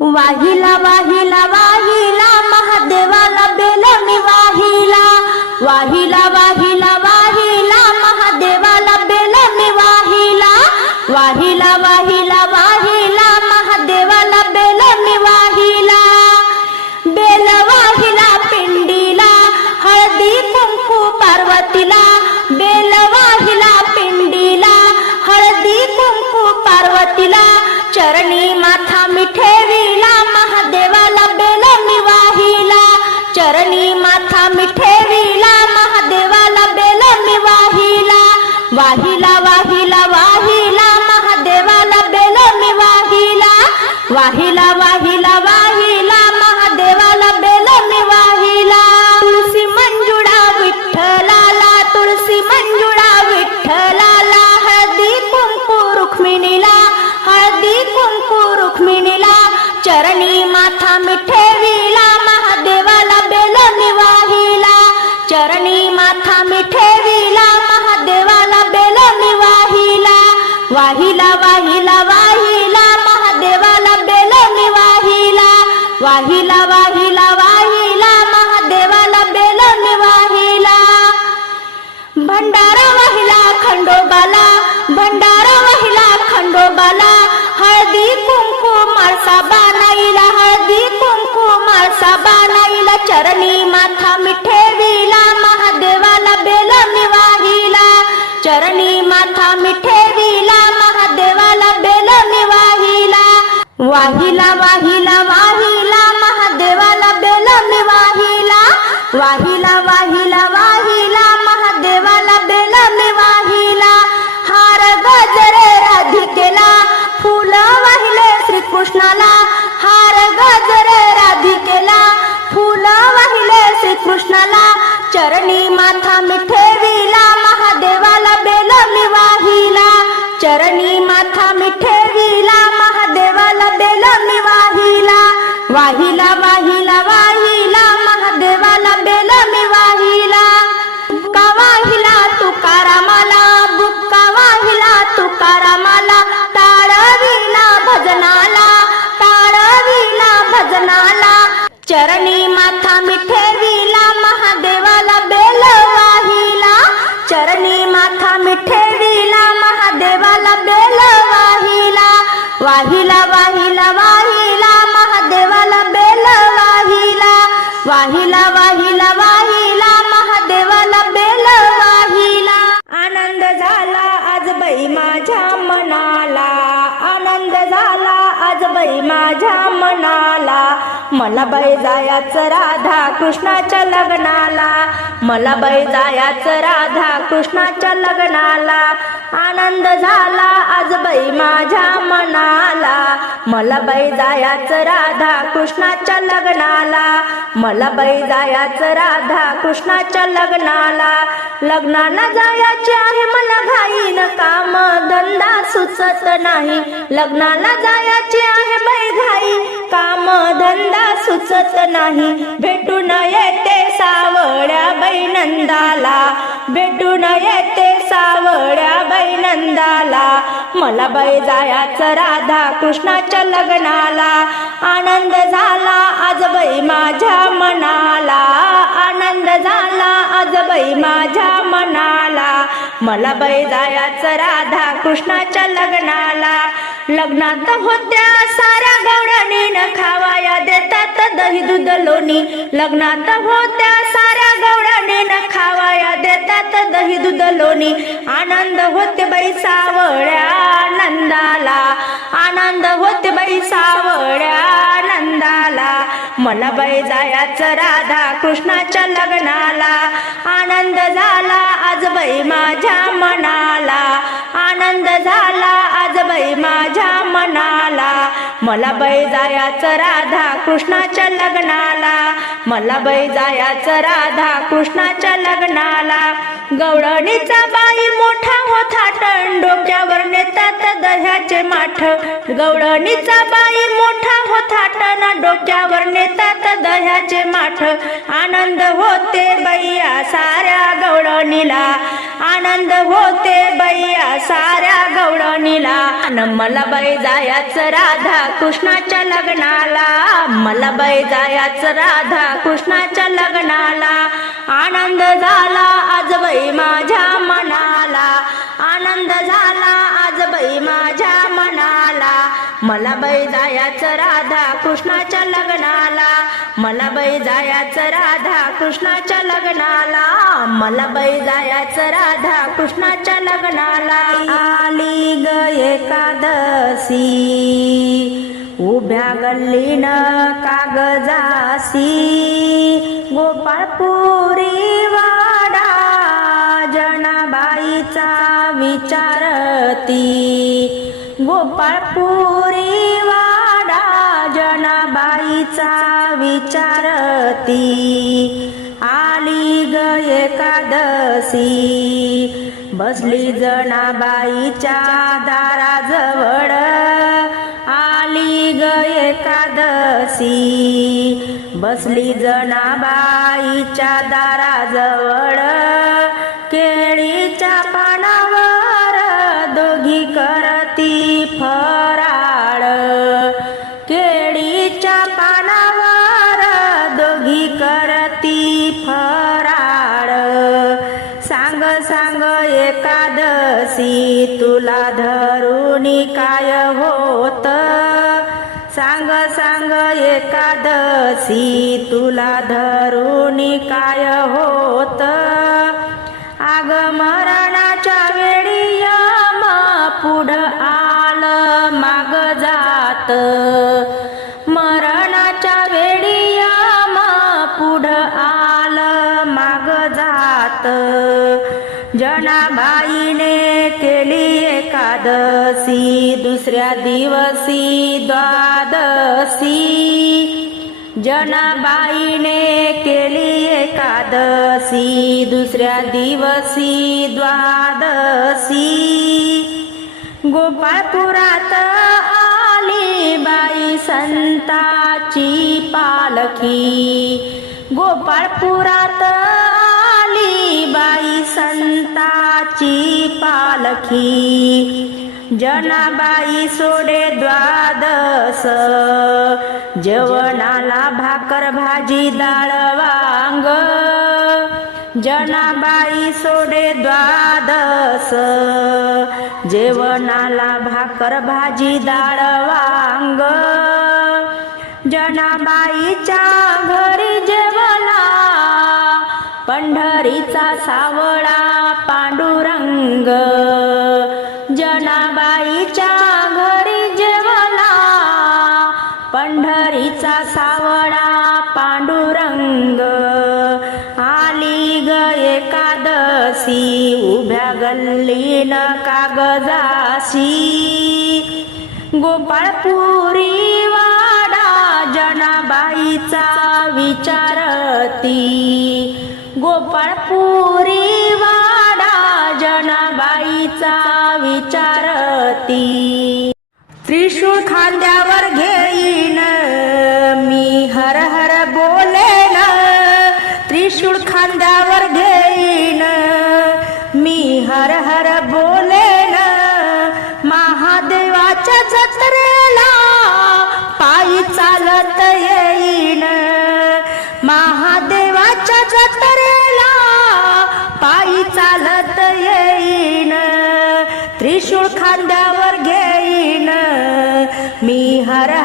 वाहिला वाहिला वाहिला महादेवाला बेल मी वाहिला. वाहिला वाहिला वाहिला महादेवाला बेल मी वाहिला. वाहिला वाहिला वाहिला महादेवाला बेल मी वाहिला. बेल वाहिला पिंडीला हळदी कुंकू पार्वतीला. बेल वाहिला पिंडीला हळदी कुंकू पार्वतीला. चरणी माथा मिठेविला महादेवाला बेल मी वाहिला चरणी माथा मिठेविला महादेवाला बेल मी वाहिला वाहिला वाहिला वाहिला महादेवाला बेल मी ಕಲೀಮಾ चरणी माथा मिठेविला महादेवाला बेल निवा बाई माझ्या मनाला आनंद झाला. आज बाई माझ्या मनाला मला बाई जायाचं राधा कृष्णाच्या लग्नाला. मला बाई जायाचं राधा कृष्णाच्या लग्नाला. आनंद झाला. आज बाई माझ्या मनाला. मला बाई राधा कृष्णाच्या लग्नाला. मला बाई राधा कृष्णाच्या लग्नाला. लग्नाला जायचे आहे मला घाईन काम. धंदा सुचत नाही. लग्नाला जायचे आहे बाई घाई. काम धंदा सुचत नाही. भेटून येते सावळ्या बाई नंदाला. भेटून येते सावळ्या बाई नंदाला. मला बाई जायाचं राधा कृष्णाच्या लग्नाला. आनंद झाला आज बाई माझ्या मनाला. आनंद झाला आज बाई माझ्या मनाला. मला बाई जायाचं राधा कृष्णाच्या लग्नाला. लग्नात होत्या साऱ्या गवळणीनं खावाया देतात दही दूध लोणी. लग्नात होत्या साऱ्या गवळणीनं खावाया देतात दही दूध लोणी. आनंद होते बाई सावळ्या आनंदाला आनंद होते बाई सावळ्या आनंदाला मला बाई जायाच राधा कृष्णाच्या लग्नाला. आनंद झाला आज बाई माझ्या मनाला. आनंद झाला बाई माझ्या मनाला मला बाई जायाचं राधा कृष्णाच्या लग्नाला. मला बाई जायाचं राधा कृष्णाच्या लग्नाला. गवळणीचा बाई मोठा होता टण डोक्यावर नेतात दह्याचे माठ. गवळणीचा बाई मोठा होता टण डोक्यावर नेतात दह्याचे माठ. आनंद होते बैया साऱ्या गवळणीला. आनंद होते बैया साऱ्या गवळणीला. मला बाई जायाचं राधा कृष्णाच्या लग्नाला मला बाई राधा कृष्णाच्या लग्नाला. आनंद झाला आज बाई माझ्या मनाला. आनंद झाला आज बाई माझ्या मनाला. मला बाई राधा कृष्णाच्या लग्नाला. मला बाई जायाचं राधा कृष्णाच्या लग्नाला. मला बाई जायाचं राधा कृष्णाच्या लग्नाला. आली ग एकादशी. उभ्या गल्लीन कागजासी. गोपाळपुरी वाडा. जनाबाईचा विचारती. गोपाळपुरी तिचा विचारती आली ग एकादशी. बसली जनाबाईच्या दाराजवळ. आली ग एकादशी. बसली जनाबाईच्या दाराजवळ. केळीच्या पानावर दोघी करती काय होत? सांग सांग एकादशी तुला धरुणी काय होत? आग दिवसी द्वादशी जनाबाईने केली एकादशी दुसऱ्या दिवसी द्वादशी. गोपाळपुरात आली बाई संताची पालखी. गोपाळपुरात आली बाई संताची पालखी. जनाबाई सोडे द्वादस जेवणाला भाकर भाजी डाळ वांग. जनाबाई सोडे द्वादस जेवणाला भाकर भाजी डाळ वांग. जनाबाईच्या पंढरीचा सावळा पांडुरंग. आली ग एकादशी उभ्या गल्लीन कागजाशी. गोपाळपुरी वाडा जनाबाईचा विचारती. त्रिशूळ खांद्यावर घेईन. मी हर हर बोलेन त्रिशूळ खांद्यावर घेईन. मी हर हर बोलेन महादेवाच्या जत्रेला पायी चालत मी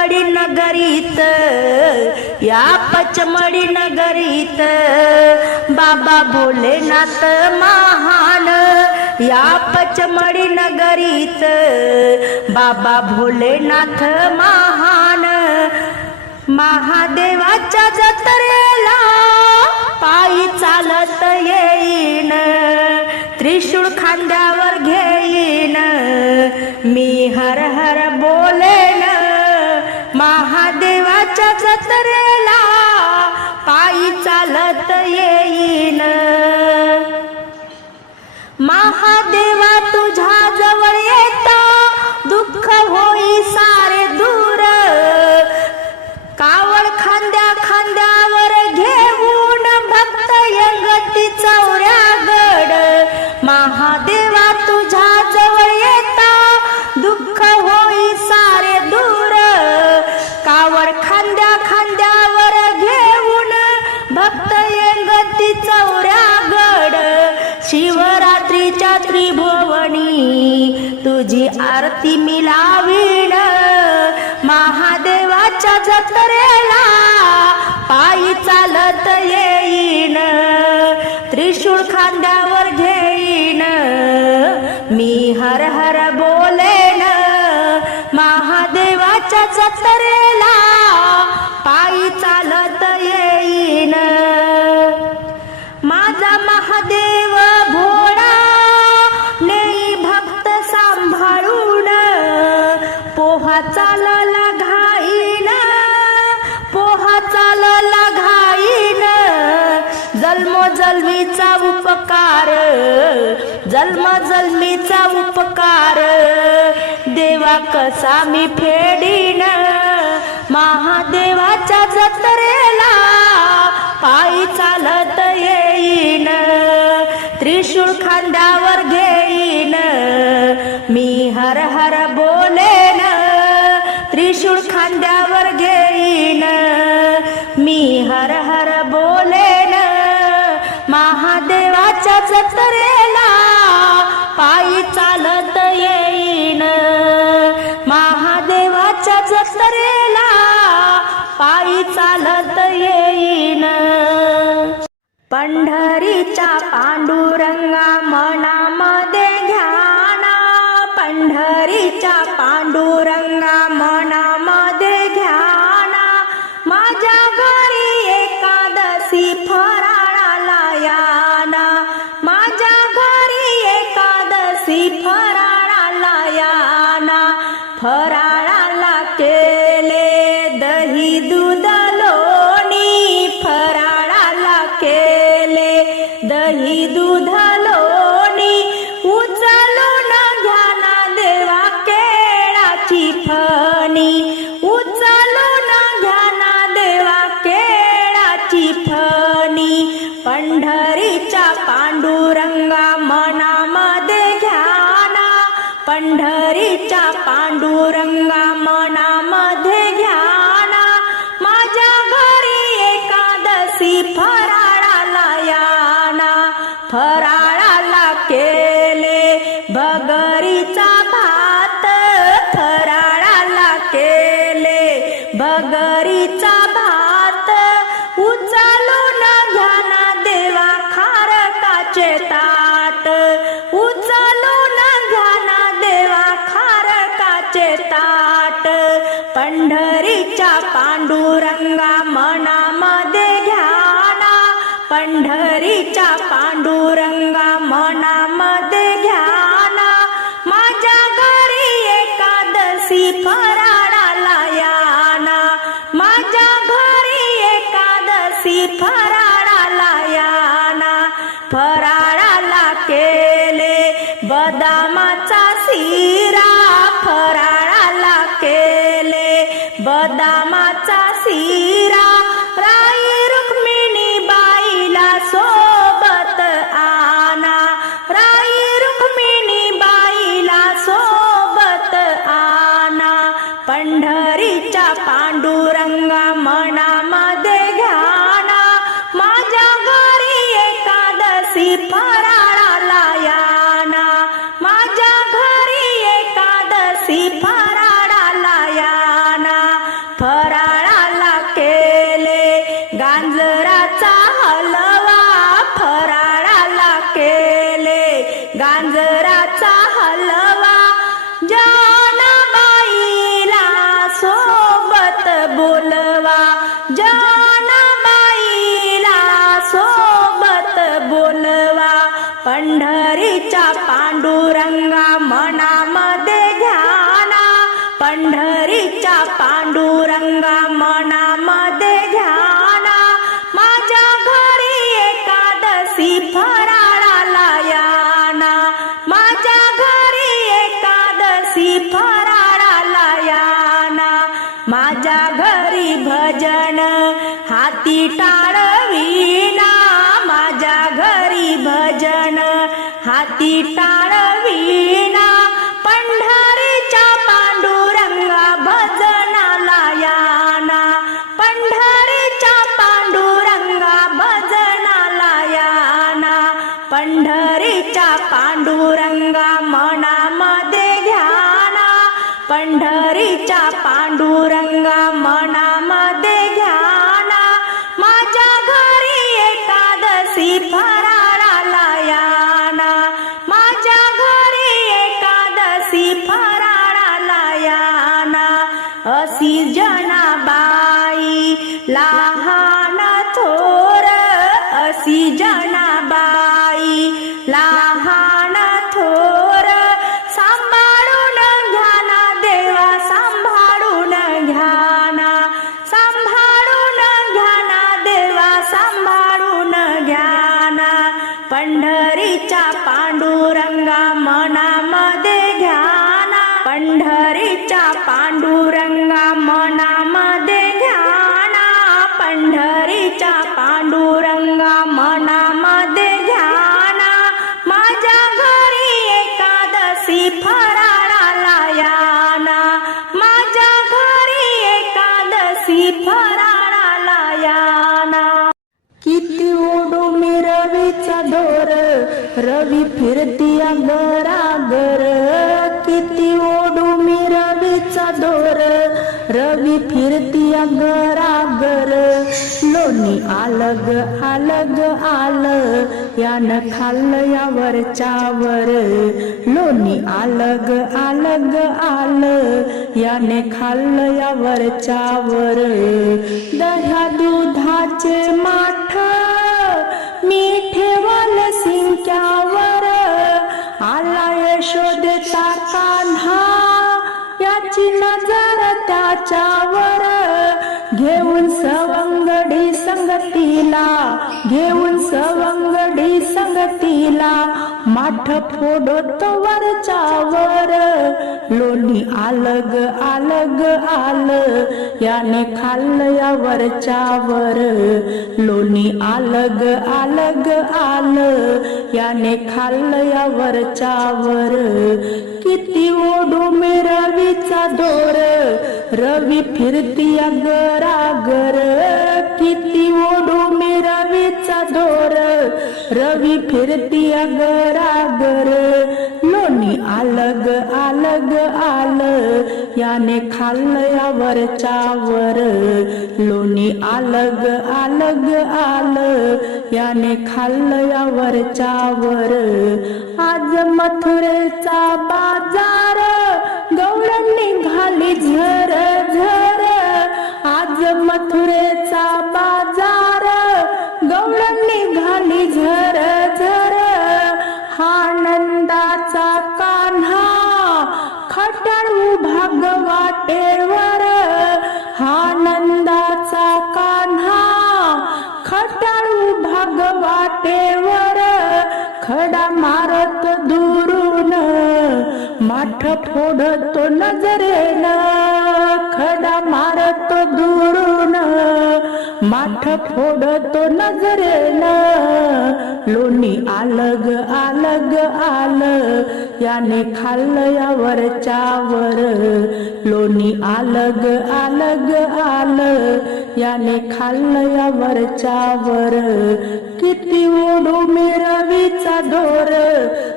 पचमडी नगरीत या पचमडी नगरीत बाबा भोलेनाथ महान या पचमडी नगरीत बाबा भोलेनाथ महान. महादेवाच्या जत्रेला पायी चालत येईन त्रिशूळ खांद्यावर घेईन. मी हर हर बोले महादेवा तुझ्या जवळ येता. दुःख होई सा आरती मी लावीण महादेवाच्या जत्रेला पायी चालत येईन. त्रिशूळ खांद्यावर घेईन. मी हर हर बोलेन. महादेवाच्या जत्रेला जन्मा जन्मीचा उपकार. देवा कसा मी फेडीन. महादेवाच्या जत्रेला पायी चालत येईन. त्रिशूळ खांद्यावर घेईन. मी हर हर बोलेन. त्रिशूळ खांद्यावर घेईन. मी हर हर पायी चालत येईन. पंढरीच्या पांडुरंगा मनामध्ये घ्यान. पंढरीच्या पांडुरंगा मनामध्ये घ्यान. माझ्या घरी एकादशी फराळाला याना. माझ्या घरी एकादशी फराळाला याना. फरा बदामाचा शिरा फराळाला केले. बदाम गांजर. हाती टाळवीना अशी जनाबाई रवी फिरती गरागर किती ओढू मी रवीचा दोर. रवी फिरती गरागर लोणी आलग आलग आल. यानं खाल्लं यावरच्या वर लोणी आलग आलग आल. याने खाल्लं यावरच्या वर दह्या दुधाचे माठ मीठे सवंगडी संगतीला घेऊन सवंगडी संगतीला. माठ फोडत वरच्यावर. लोणी आलग आलग आल. याने खाल्लं या वरच्यावर. लोणी आलग आलग आल. याने खाल्लं या वरच्यावर. किती ओढू मी रवीचा दोर. रवी फिरती गरागर किती ओढू मी रवीचा दोर. रवी फिरती गरागर लोणी आलग आलग आल। याने खाल्लं चावर। लोणी आलग आलग आल। याने खाल्लं चावर। वरच्यावर आज मथुरेचा बाजार गौरांनी घाली झर झर। आज मथुरेचा बाजार गौरांनी घाली झर। माठ फोडतो नजरेला खडा मारतो दुरून. माठ फोडतो नजरेला लोणी आलग आलग आलं याने खाल्लं यावरच्यावर लोणी आलग आलग आलं याने खाल्लं या वरच्यावर. किती ओढू मी रवीचा दोर.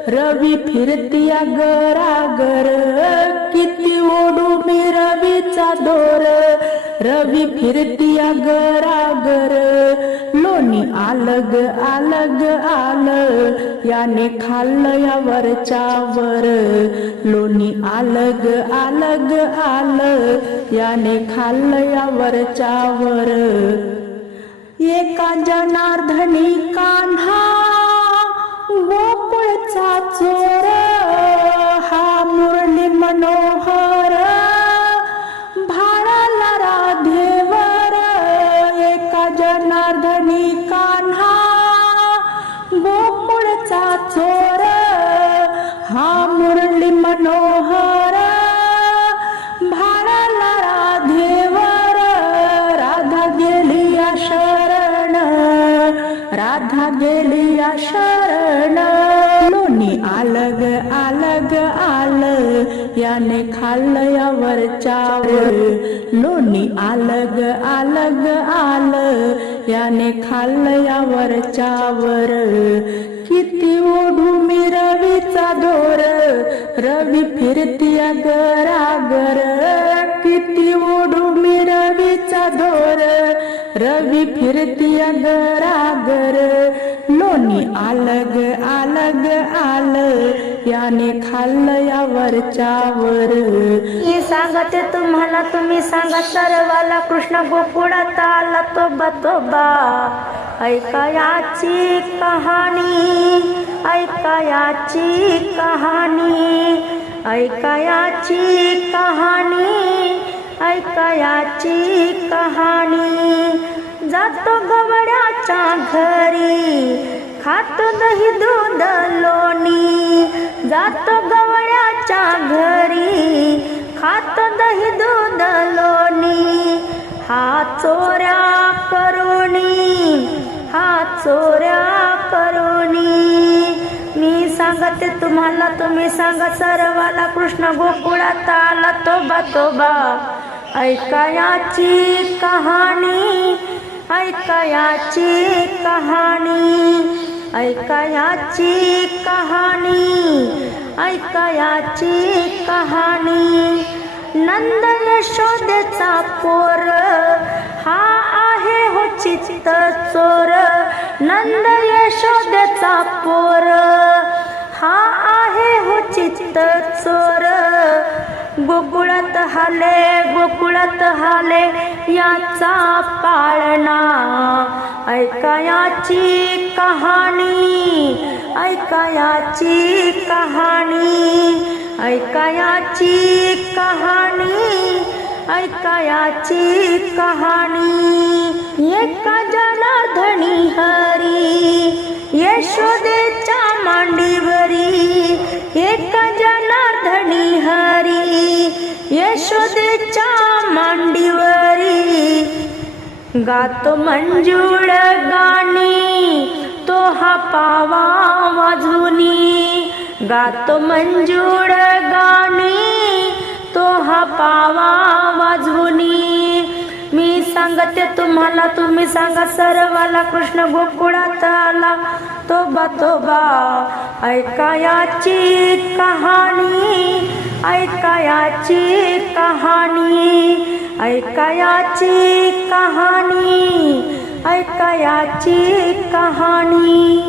रवी फिरती गरागर किती ओढू मी रवीचा दोर. रवी फिरतिया गरागर लोनी आलग आलग आलं याने खाल या वर चावर. लोनी आलग आलग आल याने खाल या वरच्यावर एका जनार्धनी कान्हा गोकुळचा चोर हा मुरली मनोहर मुरली याने खाल्लयावरच्यावर चावर लोणी आलग आलग आलं. याने खाल्लयावरच्यावर चावर किती ओढू मी रवीचा दोर. रवी फिरती गरागर किती ओढू मी रवीचा दोर रवी फिरती गरागर लोणी आलग आलग आलं. याने खाल्लं यावर चावर. मी सांगते तुम्हाला तुम्ही सांगा सर्वाला. कृष्ण गोकुळात आला तो बतोबा. ऐका याची कहाणी ऐका याची कहाणी ऐका याची कहाणी. ऐकयाची कहाणी. जातो गवड्याच्या घरी खातो दही दूध लोणी. जातो गवळ्याच्या घरी खात दही दूध लोणी. हा चोऱ्या करुणी हा चोऱ्या करुणी. मी सांगते तुम्हाला तुम्ही सांगा सर्वाला कृष्ण गोकुळात आला तोबा तोबा ऐकयाची कहाणी ऐकयाची कहाणी ऐकयाची कहाणी ऐकयाची कहाणी. नंद यशोदेचा पोर हा आहे हो चित्त चोर. नंद यशोदेचा पोर हा आहे हो चित्त चोर. गोकुळात हाले गोकुळात हाले याचा पाळणा. ऐका याची कहाणी ऐका याची कहाणी ऐका याची कहाणी ऐका याची कहाणी. एका जनार्दनी हरी यशोदेच्या मांडीवरी एका जनार्दनी गातो मंजूळ गाणी तो हा पावा वाजवूनी. गातो मंजूळ गाणी तो हा पावा वाजवूनी. मी सांगते तुम्हाला तुम्ही सांगा सर्वाला कृष्ण गोकुळात आला. तोबा तो बा ऐकायाची कहाणी ऐकायाची कहाणी. ऐकयाची कहाणी ऐकयाची कहाणी.